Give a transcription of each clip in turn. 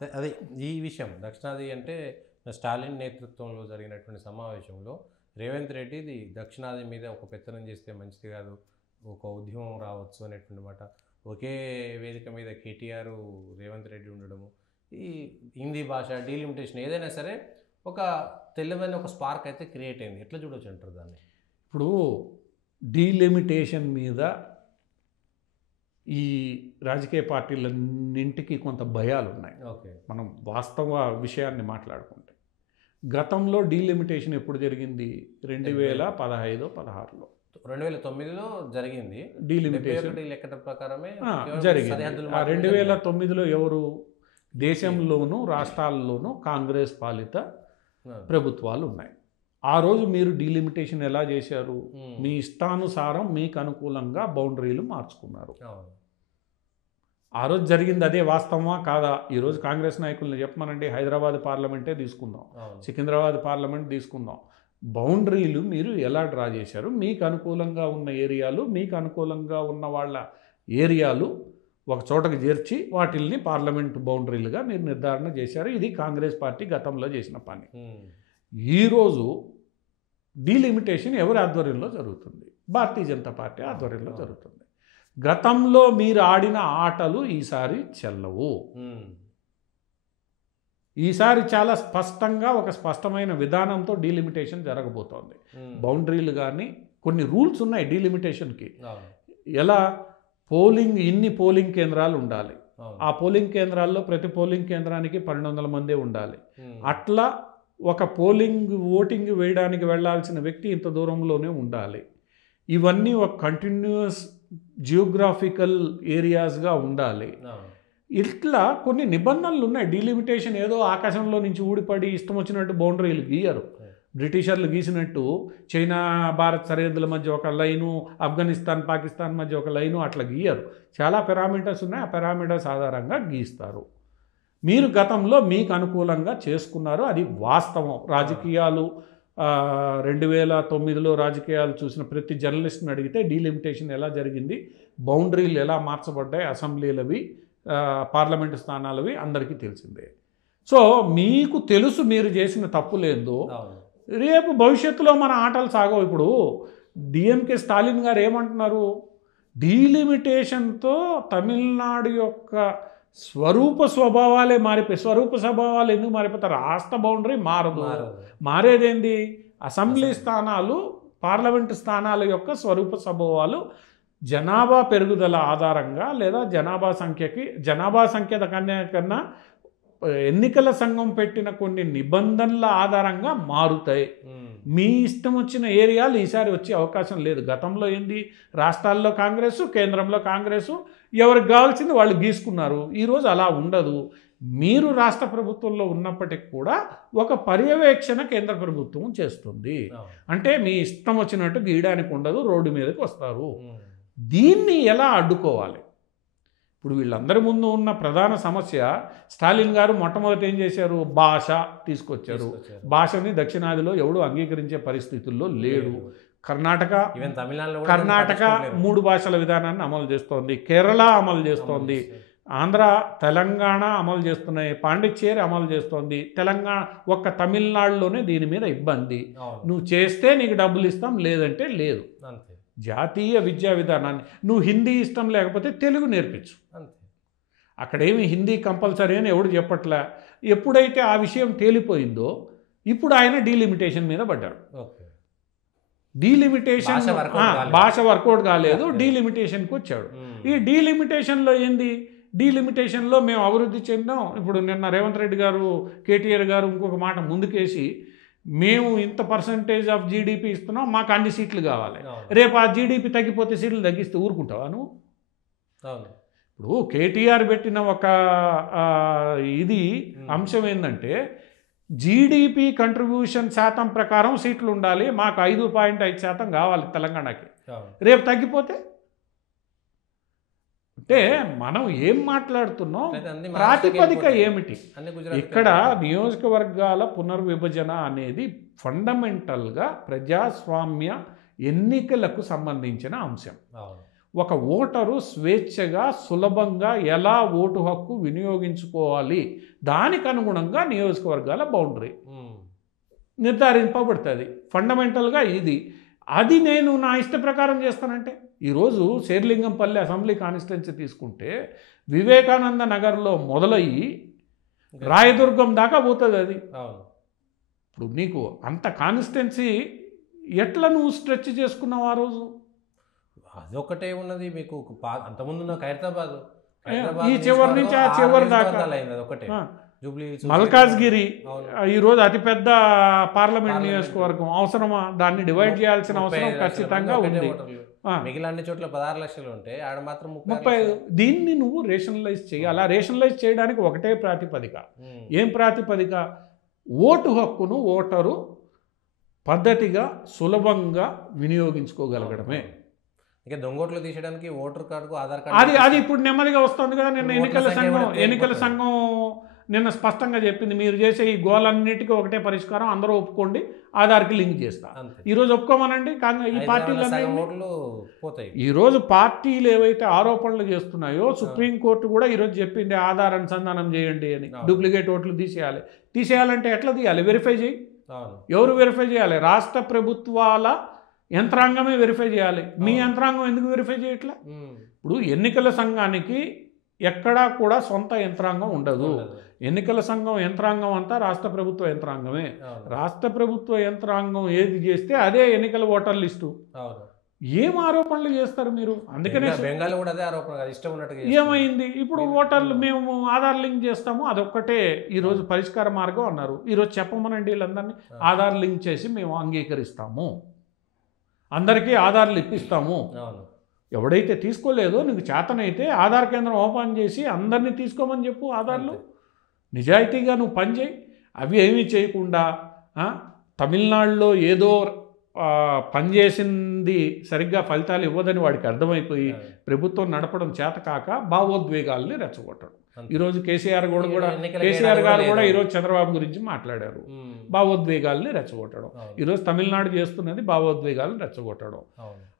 అదే ఈ విషయం దక్షిణాది అంటే స్టాలిన్ నేతృత్వంలో జరిగినటువంటి సమావేశంలో రేవంత్ రెడ్డి ఇది దక్షిణాది మీద ఒక పెత్తనం చేస్తే మంచిది కాదు, ఒక ఉద్యమం రావచ్చు అనేటువంటి మాట. ఒకే వేదిక మీద కేటీఆర్ రేవంత్ రెడ్డి ఉండడము, ఈ హిందీ భాష డీలిమిటేషన్ ఏదైనా సరే ఒక తెలివైన ఒక స్పార్క్ అయితే క్రియేట్ అయింది. ఎట్లా చూడొచ్చు అంటారు దాన్ని? ఇప్పుడు డీలిమిటేషన్ మీద ఈ రాజకీయ పార్టీలన్నింటికి కొంత భయాలు ఉన్నాయి. ఓకే, మనం వాస్తవ విషయాన్ని మాట్లాడుకుంటే గతంలో డీలిమిటేషన్ ఎప్పుడు జరిగింది? 2015-16లో 2009లో జరిగింది. డీలిమిటేషన్ లెక్కల ప్రకారమే జరిగింది. 2009లో ఎవరు దేశంలోనూ రాష్ట్రాల్లోనూ కాంగ్రెస్ పాలిత ప్రభుత్వాలు ఉన్నాయి. ఆ రోజు మీరు డీలిమిటేషన్ ఎలా చేశారు? మీ ఇష్టానుసారం మీకు అనుకూలంగా బౌండరీలు మార్చుకున్నారు. ఆ రోజు జరిగింది అదే వాస్తవమా కాదా? ఈరోజు కాంగ్రెస్ నాయకులను చెప్పమనండి, హైదరాబాద్ పార్లమెంటే తీసుకుందాం, సికింద్రాబాద్ పార్లమెంట్ తీసుకుందాం, బౌండరీలు మీరు ఎలా డ్రా చేశారు? మీకు అనుకూలంగా ఉన్న ఏరియాలు, మీకు అనుకూలంగా ఉన్న వాళ్ళ ఏరియాలు ఒక చోటకు చేర్చి వాటిల్ని పార్లమెంట్ బౌండరీలుగా మీరు నిర్ధారణ చేశారు. ఇది కాంగ్రెస్ పార్టీ గతంలో చేసిన పని. ఈరోజు డీలిమిటేషన్ ఎవరి ఆధ్వర్యంలో జరుగుతుంది? భారతీయ జనతా పార్టీ ఆధ్వర్యంలో జరుగుతుంది. గతంలో మీరు ఆడిన ఆటలు ఈసారి చెల్లవు. ఈసారి చాలా స్పష్టంగా ఒక స్పష్టమైన విధానంతో డీలిమిటేషన్ జరగబోతోంది. బౌండరీలు కానీ కొన్ని రూల్స్ ఉన్నాయి డీలిమిటేషన్కి. ఎలా ఇన్ని పోలింగ్ కేంద్రాలు ఉండాలి, ఆ పోలింగ్ కేంద్రాల్లో ప్రతి పోలింగ్ కేంద్రానికి 1200 మందే ఉండాలి. అట్లా ఒక ఓటింగ్ వేయడానికి వెళ్ళాల్సిన వ్యక్తి ఇంత దూరంలోనే ఉండాలి. ఇవన్నీ ఒక కంటిన్యూస్ జియోగ్రాఫికల్ ఏరియాస్గా ఉండాలి. ఇట్లా కొన్ని నిబంధనలు ఉన్నాయి. డీలిమిటేషన్ ఏదో ఆకాశంలో నుంచి ఊడిపడి ఇష్టం వచ్చినట్టు బౌండరీలు గీయరు. బ్రిటిషర్లు గీసినట్టు చైనా భారత్ సరిహద్దుల మధ్య ఒక లైను, ఆఫ్ఘనిస్తాన్ పాకిస్తాన్ మధ్య ఒక లైను అట్లా గీయరు. చాలా పారామీటర్స్ ఉన్నాయి. ఆ పారామీటర్స్ ఆధారంగా గీస్తారు. మీరు గతంలో మీకు అనుకూలంగా చేసుకున్నారు, అది వాస్తవం. రాజకీయాలు 2009లో రాజకీయాలు చూసిన ప్రతి జర్నలిస్ట్ని అడిగితే డీలిమిటేషన్ ఎలా జరిగింది, బౌండరీలు ఎలా మార్చబడ్డాయి, అసెంబ్లీలవి పార్లమెంటు స్థానాలవి అందరికీ తెలిసిందే. సో మీకు తెలుసు మీరు చేసిన తప్పులేందో. రేపు భవిష్యత్తులో మన ఆటలు సాగవు. ఇప్పుడు డిఎంకే స్టాలిన్ గారు ఏమంటున్నారు? డీలిమిటేషన్తో తమిళనాడు యొక్క స్వరూప స్వభావాలే మారిపోయి. స్వరూప స్వభావాలు ఎందుకు మారిపోతారు? రాష్ట్ర బౌండరీ మారదు. మారేదేంది? అసెంబ్లీ స్థానాలు, పార్లమెంటు స్థానాల యొక్క స్వరూప స్వభావాలు జనాభా పెరుగుదల ఆధారంగా లేదా జనాభా సంఖ్య కన్నా ఎన్నికల సంఘం పెట్టిన కొన్ని నిబంధనల ఆధారంగా మారుతాయి. మీ ఇష్టం వచ్చిన ఏరియాలు ఈసారి వచ్చే అవకాశం లేదు. గతంలో ఏంది? రాష్ట్రాల్లో కాంగ్రెసు, కేంద్రంలో కాంగ్రెసు, ఎవరికి కావాల్సింది వాళ్ళు గీసుకున్నారు. ఈరోజు అలా ఉండదు. మీరు రాష్ట్ర ప్రభుత్వంలో ఉన్నప్పటికీ కూడా ఒక పర్యవేక్షణ కేంద్ర ప్రభుత్వం చేస్తుంది. అంటే మీ ఇష్టం వచ్చినట్టు గీయడానికి ఉండదు, రోడ్డు మీదకి వస్తారు. దీన్ని ఎలా అడ్డుకోవాలి? ఇప్పుడు వీళ్ళందరి ముందు ఉన్న ప్రధాన సమస్య, స్టాలిన్ గారు మొట్టమొదటి ఏం చేశారు? భాష తీసుకొచ్చారు. భాషని దక్షిణాదిలో ఎవడు అంగీకరించే పరిస్థితుల్లో లేడు. కర్ణాటక 3 భాషల విధానాన్ని అమలు చేస్తోంది. కేరళ అమలు చేస్తోంది. ఆంధ్ర, తెలంగాణ అమలు చేస్తున్నాయి. పాండిచ్చేరి అమలు చేస్తోంది. తెలంగాణ ఒక్క తమిళనాడులోనే దీని మీద ఇబ్బంది. నువ్వు చేస్తే నీకు డబ్బులు ఇస్తాం, లేదంటే లేదు. జాతీయ విద్యా విధానాన్ని నువ్వు హిందీ ఇష్టం లేకపోతే తెలుగు నేర్పించు. అక్కడేమి హిందీ కంపల్సరీ అని ఎవడు చెప్పట్లే. ఎప్పుడైతే ఆ విషయం తేలిపోయిందో ఇప్పుడు ఆయన డీలిమిటేషన్ మీద పడ్డాడు. డీలిమిటేషన్ భాష వర్కౌట్ కాలేదు, డీలిమిటేషన్కి వచ్చాడు. ఈ డీలిమిటేషన్లో ఏంది? డీలిమిటేషన్లో మేము అభివృద్ధి చెందాం. ఇప్పుడు నిన్న రేవంత్ రెడ్డి గారు, కేటీఆర్ గారు ఇంకొక మాట ముందుకేసి, మేము ఇంత పర్సంటేజ్ ఆఫ్ జీడిపి ఇస్తున్నాం, మాకు అన్ని సీట్లు కావాలి. రేపు ఆ జీడిపి తగ్గిపోతే సీట్లు తగ్గిస్తే ఊరుకుంటావా నువ్వు? ఇప్పుడు కేటీఆర్ పెట్టిన ఒక అంశం ఏంటంటే, జీడిపి కంట్రిబ్యూషన్ శాతం ప్రకారం సీట్లు ఉండాలి, మాకు 5.5% కావాలి తెలంగాణకి. రేపు తగ్గిపోతే అంటే మనం ఏం మాట్లాడుతున్నాం? ప్రాతిపదిక ఏమిటి? ఇక్కడ నియోజకవర్గాల పునర్విభజన అనేది ఫండమెంటల్గా ప్రజాస్వామ్య ఎన్నికలకు సంబంధించిన అంశం. ఒక ఓటరు స్వేచ్ఛగా సులభంగా ఎలా ఓటు హక్కు వినియోగించుకోవాలి దానికి అనుగుణంగా నియోజకవర్గాల బౌండరీ నిర్ధారింపబడుతుంది. ఫండమెంటల్గా ఇది. అది నేను నా ఇష్ట ప్రకారం చేస్తానంటే, ఈరోజు శేర్లింగంపల్లి అసెంబ్లీ కాన్స్టిట్యున్సీ తీసుకుంటే వివేకానంద నగర్లో మొదలయ్యి రాయదుర్గం దాకా పోతుంది. అది ఇప్పుడు నీకు అంత కాన్స్టిట్యున్సీ ఎట్లా నువ్వు స్ట్రెచ్ చేసుకున్నావు ఆ రోజు? అదొకటే ఉన్నది మీకు. అంతకుముందు ఖైరతాబాద్ ఈ చివరి నుంచి ఆ చివరి దాకా ఒకటే. మల్కాజ్గిరి ఈరోజు అతిపెద్ద పార్లమెంట్ నియోజకవర్గం. అవసరమా? దాన్ని డివైడ్ చేయాల్సిన అవసరం ఖచ్చితంగా ఉంది. మిగిలిన అన్ని చోట్ల 16 లక్షలు ఉంటే ఆడ మాత్రం 35. దీన్ని నువ్వు రేషనలైజ్ చేయాలి. ఆ రేషనలైజ్ చేయడానికి ఒకటే ప్రాతిపదిక. ఏం ప్రాతిపదిక? ఓటు హక్కును ఓటరు పద్ధతిగా సులభంగా వినియోగించుకోగలగడమే. ఇక దొంగోట్లు తీసేయడానికి ఓటర్ కార్డుకు ఆధార్ కార్డు అది ఇప్పుడు నెమ్మదిగా వస్తుంది కదా. నిన్న ఎన్నికల సంఘం నిన్న స్పష్టంగా చెప్పింది, మీరు చేసే ఈ గోలన్నిటికీ ఒకటే పరిష్కారం, అందరూ ఒప్పుకోండి, ఆధార్కి లింక్ చేస్తా. ఈరోజు ఒప్పుకోమనండి. ఈ పార్టీలు ఈరోజు పార్టీలు ఏవైతే ఆరోపణలు చేస్తున్నాయో సుప్రీంకోర్టు కూడా ఈరోజు చెప్పింది ఆధార్ అనుసంధానం చేయండి అని. డూప్లికేట్ ఓట్లు తీసేయాలంటే ఎట్లా తీయాలి? వెరిఫై చేయి. ఎవరు వెరిఫై చేయాలి? రాష్ట్ర ప్రభుత్వాల యంత్రాంగమే వెరిఫై చేయాలి. మీ యంత్రాంగం ఎందుకు వెరిఫై చేయట్లా? ఇప్పుడు ఎన్నికల సంఘానికి ఎక్కడా కూడా సొంత యంత్రాంగం ఉండదు. ఎన్నికల సంఘం యంత్రాంగం అంతా రాష్ట్ర ప్రభుత్వ యంత్రాంగమే. రాష్ట్ర ప్రభుత్వ యంత్రాంగం ఏది చేస్తే అదే ఎన్నికల ఓటర్ లిస్టు. ఏం ఆరోపణలు చేస్తారు మీరు? అందుకనే ఏమైంది ఇప్పుడు ఓటర్లు మేము ఆధార్ లింక్ చేస్తాము, అదొక్కటే ఈరోజు పరిష్కార మార్గం అన్నారు. ఈరోజు చెప్పమనండి వీళ్ళందరినీ, ఆధార్ లింక్ చేసి మేము అంగీకరిస్తాము, అందరికీ ఆధార్లు ఇప్పిస్తాము. ఎవడైతే తీసుకోలేదో నీకు చేతనైతే ఆధార్ కేంద్రం ఓపెన్ చేసి అందరినీ తీసుకోమని చెప్పు. ఆధార్లు నిజాయితీగా నువ్వు పనిచేయి. అవి ఏమీ చేయకుండా తమిళనాడులో ఏదో పనిచేసింది సరిగ్గా ఫలితాలు ఇవ్వదని వాడికి అర్థమైపోయి ప్రభుత్వం నడపడం చేతకాక భావోద్వేగాల్ని రెచ్చగొట్టడం. ఈరోజు కేసీఆర్ గారు కూడా ఈరోజు చంద్రబాబు గురించి మాట్లాడారు. భావోద్వేగాల్ని రెచ్చగొట్టడం. ఈరోజు తమిళనాడు చేస్తున్నది భావోద్వేగాలను రెచ్చగొట్టడం.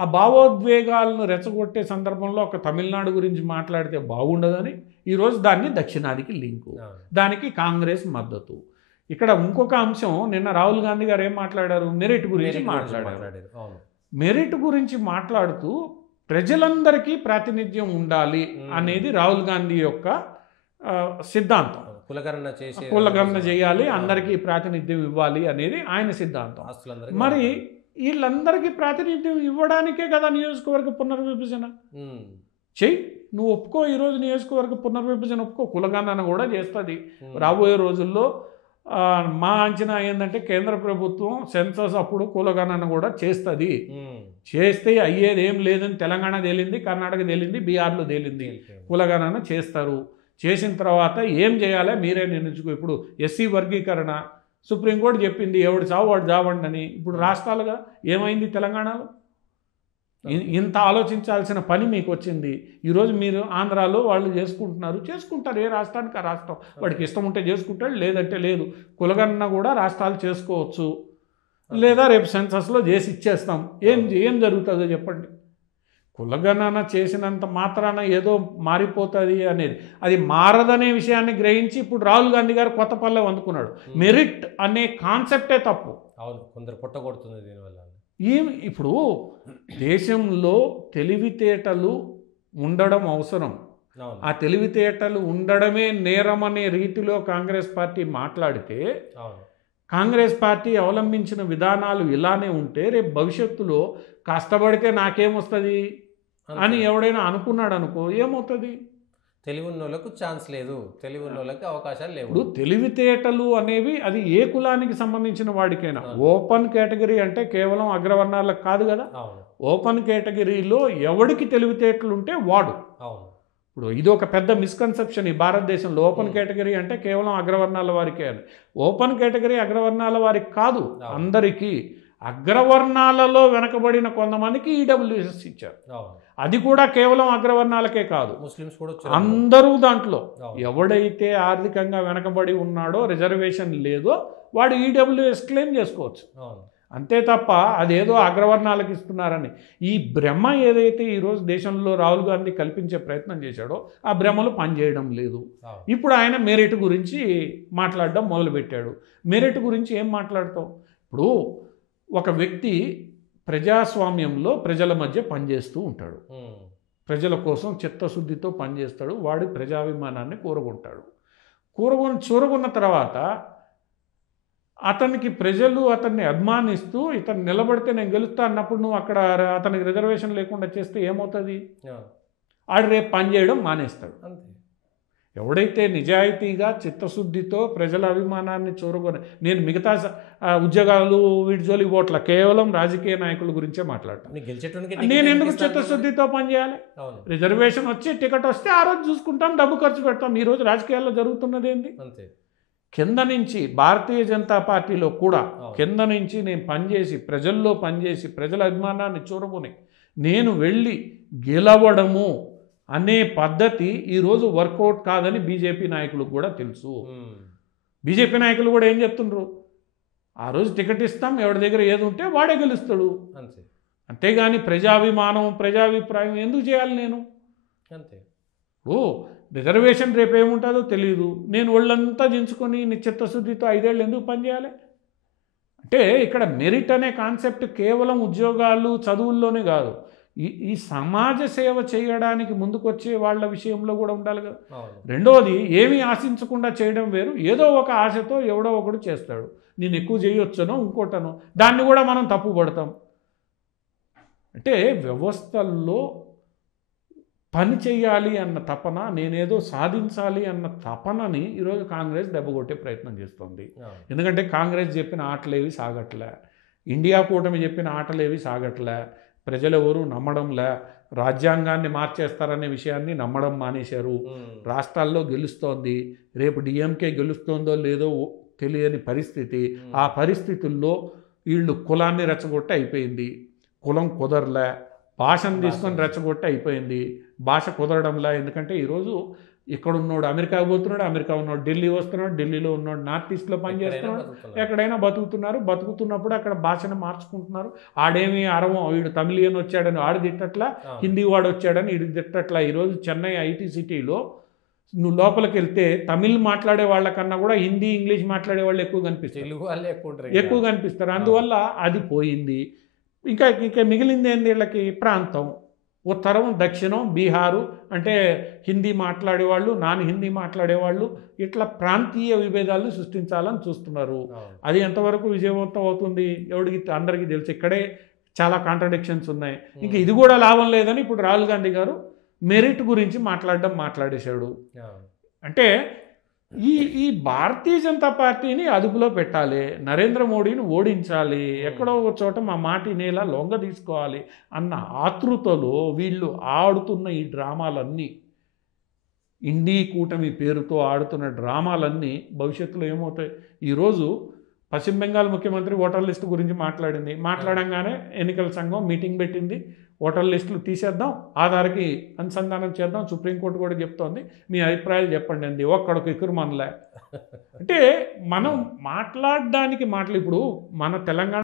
ఆ భావోద్వేగాలను రెచ్చగొట్టే సందర్భంలో ఒక తమిళనాడు గురించి మాట్లాడితే బాగుండదని ఈరోజు దాన్ని దక్షిణాదికి లింకు, దానికి కాంగ్రెస్ మద్దతు. ఇక్కడ ఇంకొక అంశం, నిన్న రాహుల్ గాంధీ గారు ఏం మాట్లాడారు? మెరిట్ గురించి మాట్లాడారు. మెరిట్ గురించి మాట్లాడుతూ ప్రజలందరికీ ప్రాతినిధ్యం ఉండాలి అనేది రాహుల్ గాంధీ యొక్క సిద్ధాంతం. కులగణన చేయాలి, అందరికీ ప్రాతినిధ్యం ఇవ్వాలి అనేది ఆయన సిద్ధాంతం. మరి వీళ్ళందరికీ ప్రాతినిధ్యం ఇవ్వడానికే కదా నియోజకవర్గ పునర్విభజన. చెయ్యి, నువ్వు ఒప్పుకో. ఈరోజు నియోజకవర్గ పునర్విభజన ఒప్పుకో, కులగణన కూడా చేస్తుంది రాబోయే రోజుల్లో. మా అంచనా ఏంటంటే కేంద్ర ప్రభుత్వం సెన్సస్ అప్పుడు కులగణన కూడా చేస్తుంది. చేస్తే అయ్యేది ఏం లేదని తెలంగాణ తేలింది, కర్ణాటక తేలింది, బీహార్లో తేలింది. కులగణన చేస్తారు. చేసిన తర్వాత ఏం చేయాలో మీరే నిర్ణయించుకో. ఇప్పుడు ఎస్సీ వర్గీకరణ సుప్రీంకోర్టు చెప్పింది, ఎవడు చావు వాడు చావండి అని. ఇప్పుడు రాష్ట్రాలుగా ఏమైంది? తెలంగాణలో ఇంత ఆలోచించాల్సిన పని మీకు వచ్చింది. ఈరోజు మీరు ఆంధ్రాలో వాళ్ళు చేసుకుంటారు. ఏ రాష్ట్రానికి ఆ రాష్ట్రం వాడికి ఇష్టం ఉంటే చేసుకుంటాడు, లేదంటే లేదు. కులగణన కూడా రాష్ట్రాలు చేసుకోవచ్చు, లేదా రేపు సెన్సస్లో చేసి ఇచ్చేస్తాం. ఏం జరుగుతుందో చెప్పండి. కులగణన చేసినంత మాత్రాన ఏదో మారిపోతుంది అనేది, అది మారదనే విషయాన్ని గ్రహించి ఇప్పుడు రాహుల్ గాంధీ గారు కొత్త పల్లె అందుకున్నాడు. మెరిట్ అనే కాన్సెప్టే తప్పు. కొందరు పుట్టగొడుతుంది దీనివల్ల. ఇప్పుడు దేశంలో తెలివితేటలు ఉండడం అవసరం. ఆ తెలివితేటలు ఉండడమే నేరం అనే రీతిలో కాంగ్రెస్ పార్టీ మాట్లాడితే, కాంగ్రెస్ పార్టీ అవలంబించిన విధానాలు ఇలానే ఉంటే రేపు భవిష్యత్తులో కష్టపడితే నాకేమొస్తుంది అని ఎవడైనా అనుకున్నాడు అనుకో, ఏమవుతుంది? తెలివి ఉన్నోళ్ళకు ఛాన్స్ లేదు, తెలివి ఉన్నోళ్ళకి అవకాశాలు లేవు. ఇప్పుడు తెలివితేటలు అనేవి అది ఏ కులానికి సంబంధించిన వాడికైనా. ఓపెన్ కేటగిరీ అంటే కేవలం అగ్రవర్ణాలకు కాదు కదా. ఓపెన్ కేటగిరీలో ఎవడికి తెలివితేటలు ఉంటే వాడు. ఇప్పుడు ఇది ఒక పెద్ద మిస్కన్సెప్షన్ ఈ భారతదేశంలో. ఓపెన్ కేటగిరీ అంటే కేవలం అగ్రవర్ణాల వారికే అని. ఓపెన్ కేటగిరీ అగ్రవర్ణాల వారికి కాదు, అందరికీ. అగ్రవర్ణాలలో వెనకబడిన కొంతమందికి ఈడబ్ల్యూఎస్ ఇచ్చారు. అది కూడా కేవలం అగ్రవర్ణాలకే కాదు, ముస్లిమ్స్ కూడా అందరూ దాంట్లో. ఎవడైతే ఆర్థికంగా వెనకబడి ఉన్నాడో, రిజర్వేషన్ లేదో, వాడు ఈడబ్ల్యూఎస్ క్లెయిమ్ చేసుకోవచ్చు. అంతే తప్ప అదేదో అగ్రవర్ణాలకు ఇస్తున్నారని ఈ భ్రమ ఏదైతే ఈరోజు దేశంలో రాహుల్ గాంధీ కల్పించే ప్రయత్నం చేశాడో ఆ భ్రమలు పనిచేయడం లేదు. ఇప్పుడు ఆయన మెరిట్ గురించి మాట్లాడడం మొదలుపెట్టాడు. మెరిట్ గురించి ఏం మాట్లాడతావు? ఇప్పుడు ఒక వ్యక్తి ప్రజాస్వామ్యంలో ప్రజల మధ్య పనిచేస్తూ ఉంటాడు, ప్రజల కోసం చిత్తశుద్ధితో పనిచేస్తాడు, వాడి ప్రజాభిమానాన్ని కూరగొంటాడు. చూరగొన్న తర్వాత అతనికి ప్రజలు అతన్ని అభిమానిస్తూ ఇతను నిలబడితే నేను గెలుస్తా అన్నప్పుడు నువ్వు అక్కడ అతనికి రిజర్వేషన్ లేకుండా చేస్తే ఏమవుతుంది? ఆడు రేపు పని చేయడం మానేస్తాడు. ఎవడైతే నిజాయితీగా చిత్తశుద్ధితో ప్రజల అభిమానాన్ని చూరగొని, నేను మిగతా ఉద్యోగాలు వీటి జోలికి పోట్ల, కేవలం రాజకీయ నాయకుల గురించే మాట్లాడతాను. నేను ఎందుకు చిత్తశుద్ధితో పనిచేయాలి? రిజర్వేషన్ వచ్చి టికెట్ వస్తే ఆ రోజు చూసుకుంటాం, డబ్బు ఖర్చు పెడతాం. ఈరోజు రాజకీయాల్లో జరుగుతున్నది ఏంటి? కింద నుంచి భారతీయ జనతా పార్టీలో కూడా కింద నుంచి నేను పనిచేసి ప్రజల్లో పనిచేసి ప్రజల అభిమానాన్ని చూరగొని నేను వెళ్ళి గెలవడము అనే పద్ధతి ఈరోజు వర్కౌట్ కాదని బీజేపీ నాయకులకు కూడా తెలుసు. బీజేపీ నాయకులు కూడా ఏం చెప్తుండ్రు? ఆ రోజు టికెట్ ఇస్తాం, ఎవరి దగ్గర ఏది ఉంటే వాడే గెలుస్తాడు, అంతేగాని ప్రజాభిమానం ప్రజాభిప్రాయం ఎందుకు చేయాలి నేను? అంతే. రిజర్వేషన్ రేపు ఏముంటుందో తెలియదు, నేను ఒళ్ళంతా దించుకొని చిత్తశుద్ధితో 5 ఏళ్ళు ఎందుకు పనిచేయాలి? అంటే ఇక్కడ మెరిట్ అనే కాన్సెప్ట్ కేవలం ఉద్యోగాలు చదువుల్లోనే కాదు, ఈ సమాజ సేవ చేయడానికి ముందుకొచ్చే వాళ్ళ విషయంలో కూడా ఉండాలి కదా. రెండవది, ఏమీ ఆశించకుండా చేయడం వేరు, ఏదో ఒక ఆశతో ఎవడో ఒకడు చేస్తాడు, నేను ఎక్కువ చేయొచ్చనో ఇంకోటనో, దాన్ని కూడా మనం తప్పు పడతాం. అంటే వ్యవస్థల్లో పని చేయాలి అన్న తపన, నేనేదో సాధించాలి అన్న తపనని ఈరోజు కాంగ్రెస్ దెబ్బకొట్టే ప్రయత్నం చేస్తుంది. ఎందుకంటే కాంగ్రెస్ చెప్పిన ఆటలేవి సాగట్లే, ఇండియా కూటమి చెప్పిన ఆటలేవి సాగట్లే, ప్రజలెవరూ నమ్మడంలే, రాజ్యాంగాన్ని మార్చేస్తారనే విషయాన్ని నమ్మడం మానేశారు. రాష్ట్రాల్లో గెలుస్తోంది, రేపు డిఎంకే గెలుస్తోందో లేదో తెలియని పరిస్థితి. ఆ పరిస్థితుల్లో వీళ్ళు కులాన్ని రెచ్చగొట్టి అయిపోయింది, కులం కుదరలే, భాషను తీసుకొని రెచ్చగొట్టి అయిపోయింది, భాష కుదరడంలా. ఎందుకంటే ఈరోజు ఇక్కడ ఉన్నోడు అమెరికాకు పోతున్నాడు, అమెరికా ఉన్నోడు ఢిల్లీ వస్తున్నాడు, ఢిల్లీలో ఉన్నోడు నార్త్ ఈస్ట్లో పనిచేస్తున్నాడు, ఎక్కడైనా బతుకుతున్నప్పుడు అక్కడ భాషను మార్చుకుంటున్నారు. ఆడేమి అరవం, వీడు తమిళియన్ వచ్చాడని ఆడు తిట్టట్లా, హిందీ వాడు వచ్చాడని వీడు తిట్టట్లా. ఈరోజు చెన్నై ఐటీ సిటీలో నువ్వు లోపలికి వెళ్తే తమిళ్ మాట్లాడే వాళ్ళకన్నా కూడా హిందీ ఇంగ్లీష్ మాట్లాడే వాళ్ళు ఎక్కువ కనిపిస్తారు, ఎక్కువ కనిపిస్తారు. అందువల్ల అది పోయింది. ఇంకా మిగిలింది ఏంది? వీళ్ళకి ప్రాంతం, ఉత్తరం దక్షిణం బీహారు అంటే హిందీ మాట్లాడేవాళ్ళు, నాన్ హిందీ మాట్లాడేవాళ్ళు, ఇట్లా ప్రాంతీయ విభేదాలను సృష్టించాలని చూస్తున్నారు. అది ఎంతవరకు విజయవంతం అవుతుంది ఎవడికి అందరికీ తెలుసు. ఇక్కడే చాలా కాంట్రడిక్షన్స్ ఉన్నాయి. ఇంకా ఇది కూడా లాభం లేదని ఇప్పుడు రాహుల్ గాంధీ గారు మెరిట్ గురించి మాట్లాడేశాడు. అంటే ఈ భారతీయ జనతా పార్టీని అదుపులో పెట్టాలి, నరేంద్ర మోడీని ఓడించాలి, ఎక్కడో ఒక చోట మా మాట నేలా లొంగ తీసుకోవాలి అన్న ఆతృతలో వీళ్ళు ఆడుతున్న ఈ డ్రామాలన్నీ, ఇండీ కూటమి పేరుతో ఆడుతున్న డ్రామాలన్నీ భవిష్యత్తులో ఏమవుతాయి? ఈరోజు పశ్చిమ బెంగాల్ ముఖ్యమంత్రి ఓటర్ లిస్టు గురించి మాట్లాడంగానే ఎన్నికల సంఘం మీటింగ్ పెట్టింది, ఓటర్ లిస్టులు తీసేద్దాం, ఆధార్కి అనుసంధానం చేద్దాం, సుప్రీంకోర్టు కూడా చెప్తోంది, మీ అభిప్రాయాలు చెప్పండి అంది. ఒక్కడికి ఎక్కువ మనలే. అంటే మనం మాట్లాడడానికి ఇప్పుడు మన తెలంగాణ